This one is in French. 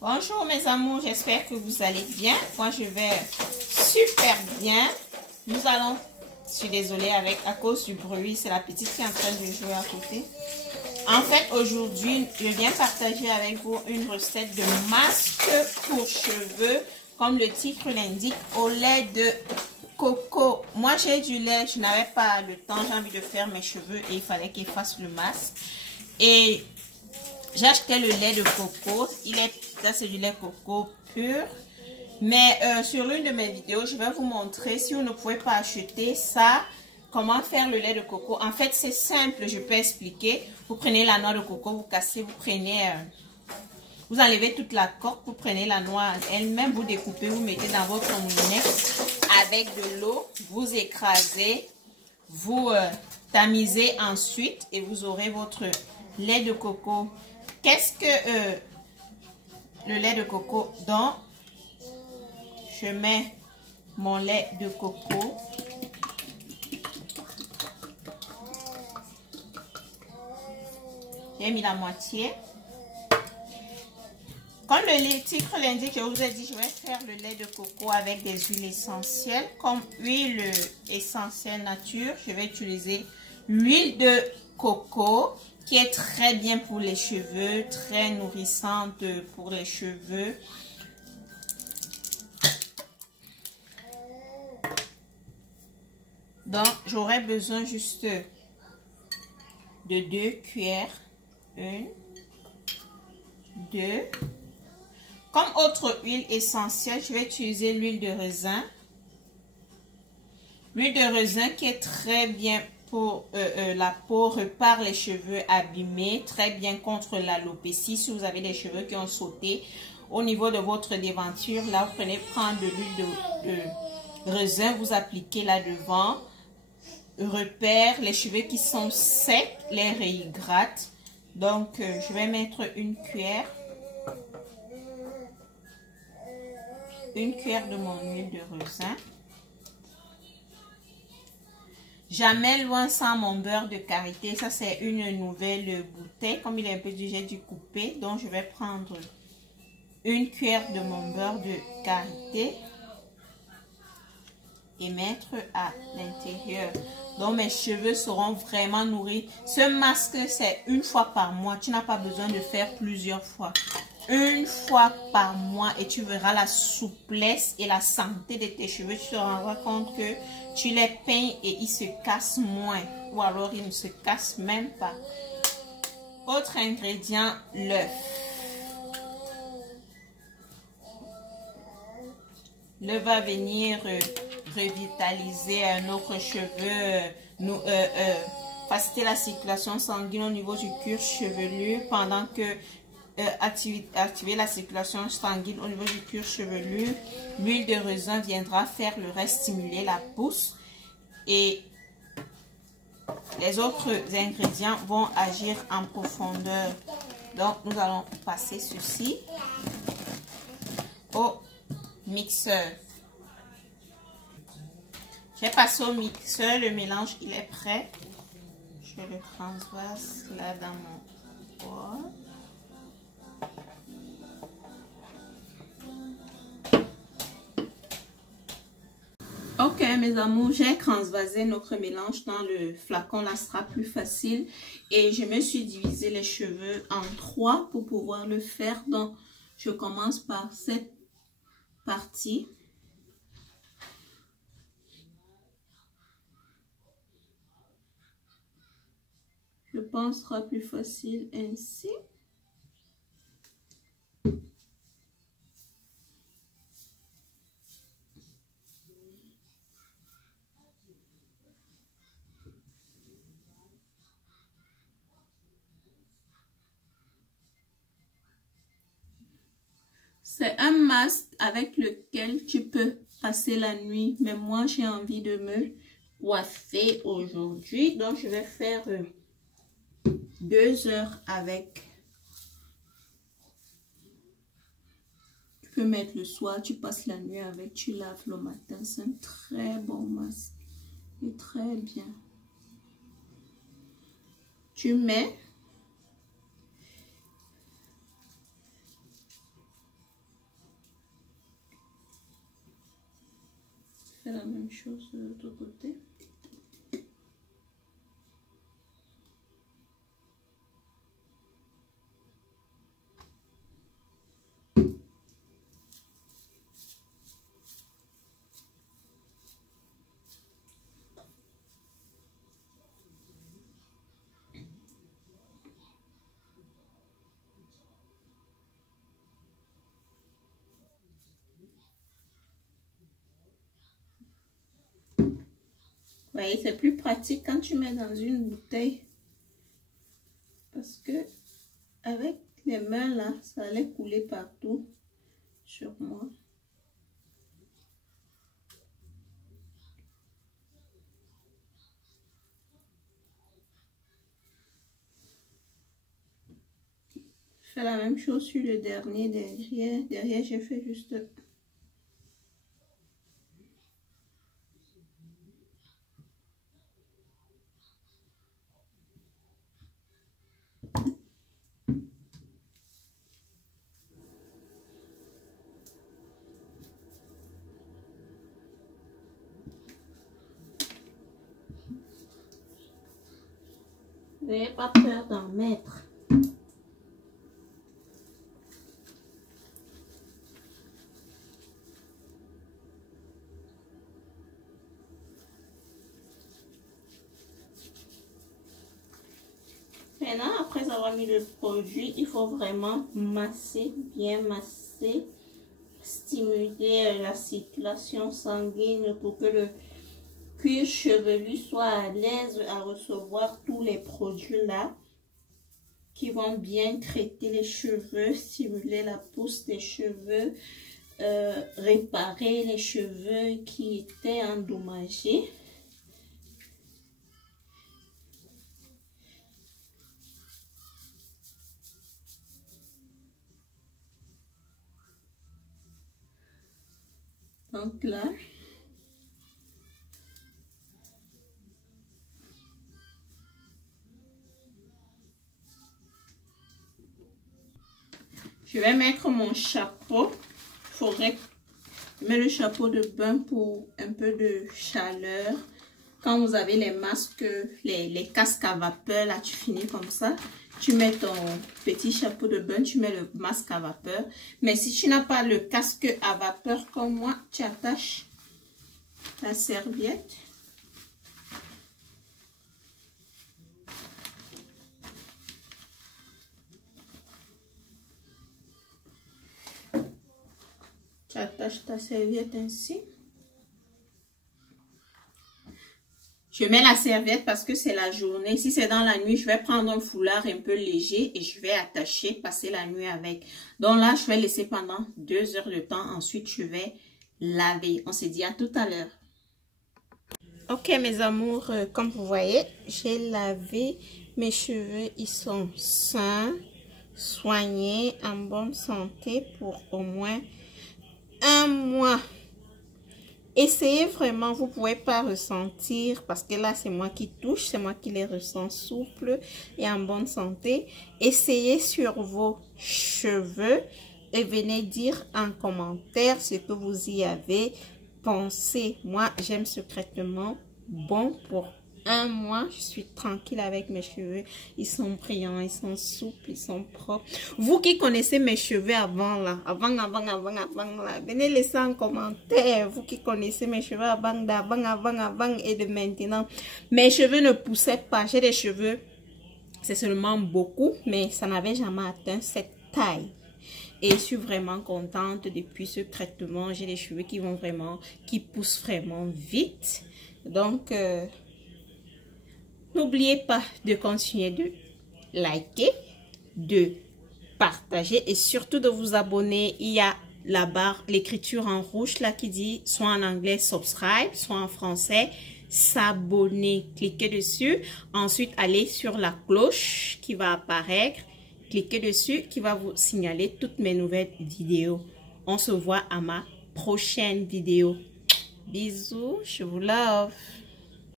Bonjour mes amours, j'espère que vous allez bien. Moi je vais super bien. Nous allons, je suis désolée à cause du bruit, c'est la petite qui est en train de jouer à côté. En fait aujourd'hui, je viens partager avec vous une recette de masque pour cheveux, comme le titre l'indique, au lait de coco. Moi j'ai du lait, je n'avais pas le temps, j'ai envie de faire mes cheveux et il fallait qu'il fasse le masque. Et j'ai acheté le lait de coco, ça c'est du lait coco pur. Mais sur l'une de mes vidéos, je vais vous montrer, si vous ne pouvez pas acheter ça, comment faire le lait de coco. En fait, c'est simple, je peux expliquer. Vous prenez la noix de coco, vous cassez, vous enlevez toute la coque, vous prenez la noix elle-même, vous découpez, vous mettez dans votre moulinette avec de l'eau, vous écrasez, vous tamisez ensuite et vous aurez votre lait de coco. Qu'est-ce que le lait de coco? Donc, je mets mon lait de coco. J'ai mis la moitié. Comme le titre l'indique, je vous ai dit, je vais faire le lait de coco avec des huiles essentielles. Comme huile essentielle nature, je vais utiliser l'huile de coco qui est très bien pour les cheveux, très nourrissante pour les cheveux. Donc, j'aurai besoin juste de 2 cuillères. 1, 2. Comme autre huile essentielle, je vais utiliser l'huile de raisin. L'huile de raisin qui est très bien pour la peau, repart les cheveux abîmés, très bien contre l'alopécie. Si vous avez des cheveux qui ont sauté au niveau de votre déventure, là, vous prendre de l'huile de raisin, vous appliquez là devant. Repère les cheveux qui sont secs, les réhydrate. Donc, je vais mettre une cuillère de mon huile de raisin. Jamais loin sans mon beurre de karité. Ça, c'est une nouvelle bouteille. Comme il est un peu dur, j'ai dû couper. Donc, je vais prendre une cuillère de mon beurre de karité et mettre à l'intérieur. Donc, mes cheveux seront vraiment nourris. Ce masque, c'est une fois par mois. Tu n'as pas besoin de faire plusieurs fois. Une fois par mois et tu verras la souplesse et la santé de tes cheveux. Tu te rendras compte que tu les peignes et ils se cassent moins. Ou alors, ils ne se cassent même pas. Autre ingrédient, l'œuf. L'œuf va venir revitaliser notre cheveu, faciliter la circulation sanguine au niveau du cuir chevelu pendant que activer la circulation sanguine au niveau du cuir chevelu. L'huile de raisin viendra faire le reste, stimuler la pousse et les autres ingrédients vont agir en profondeur. Donc nous allons passer ceci au mixeur. J'ai passé au mixeur, le mélange il est prêt. Je le transvase là dans mon bol. Ok mes amours, j'ai transvasé notre mélange dans le flacon, là sera plus facile. Et je me suis divisé les cheveux en 3 pour pouvoir le faire. Donc je commence par cette partie. Je pense que ce sera plus facile ainsi. C'est un masque avec lequel tu peux passer la nuit. Mais moi, j'ai envie de me coiffer aujourd'hui. Donc, je vais faire 2 heures avec. Tu peux mettre le soir, tu passes la nuit avec, tu laves le matin. C'est un très bon masque. Et très bien. Tu mets fais la même chose de l'autre côté. Vous voyez, c'est plus pratique quand tu mets dans une bouteille. Parce que avec les mains là, ça allait couler partout sur moi. Je fais la même chose sur le dernier derrière. Derrière, j'ai fait juste... N'ayez pas peur d'en mettre. Maintenant, après avoir mis le produit, il faut vraiment masser, bien masser, stimuler la circulation sanguine pour que le cuir chevelu soit à l'aise à recevoir tous les produits là qui vont bien traiter les cheveux, stimuler la pousse des cheveux, réparer les cheveux qui étaient endommagés. Donc là, je vais mettre mon chapeau. Il faudrait mettre le chapeau de bain pour un peu de chaleur. Quand vous avez les masques, les casques à vapeur, là tu finis comme ça. Tu mets ton petit chapeau de bain, tu mets le masque à vapeur. Mais si tu n'as pas le casque à vapeur comme moi, tu attaches la serviette. Tu attaches ta serviette ainsi. Je mets la serviette parce que c'est la journée. Si c'est dans la nuit, je vais prendre un foulard un peu léger et je vais attacher, passer la nuit avec. Donc là, je vais laisser pendant 2 heures de temps. Ensuite, je vais laver. On se dit à tout à l'heure. Ok, mes amours, comme vous voyez, j'ai lavé mes cheveux. Ils sont sains, soignés, en bonne santé pour au moins 1 mois. Essayez vraiment, vous ne pouvez pas ressentir, parce que là, c'est moi qui touche, c'est moi qui les ressens souples et en bonne santé. Essayez sur vos cheveux et venez dire en commentaire ce que vous y avez pensé. Moi, j'aime secrètement bon pour 1 mois. Je suis tranquille avec mes cheveux. Ils sont brillants, ils sont souples, ils sont propres. Vous qui connaissez mes cheveux avant là, avant là, venez laisser en commentaire. Vous qui connaissez mes cheveux avant et de maintenant. Mes cheveux ne poussaient pas. J'ai des cheveux, c'est seulement beaucoup, mais ça n'avait jamais atteint cette taille. Et je suis vraiment contente depuis ce traitement. J'ai des cheveux qui vont vraiment, qui poussent vraiment vite. Donc, n'oubliez pas de continuer de liker, de partager et surtout de vous abonner. Il y a la barre, l'écriture en rouge là qui dit soit en anglais subscribe, soit en français s'abonner. Cliquez dessus. Ensuite, allez sur la cloche qui va apparaître. Cliquez dessus qui va vous signaler toutes mes nouvelles vidéos. On se voit à ma prochaine vidéo. Bisous, je vous love.